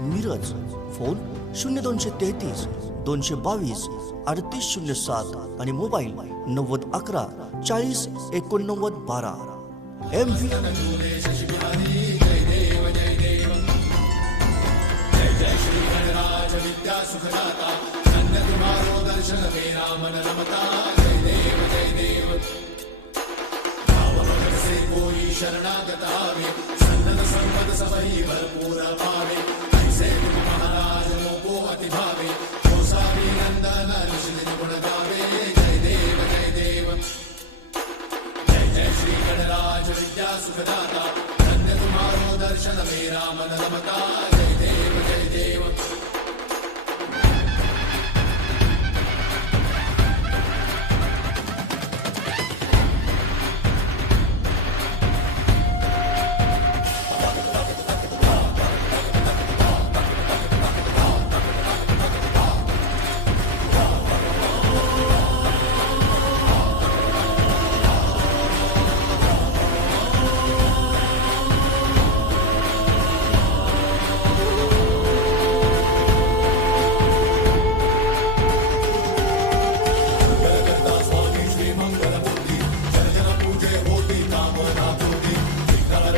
Miraj phone शून्य दोनशे तेहतीस दोनशे बावीस अडतीस शून्य सात आणि मोबाईल नव्वद अकरा चाळीस एकोणनव्वद बारा एम शरणागता विद्या सुखदाता धन्य तुम्हारो दर्शन मेरा मन रमता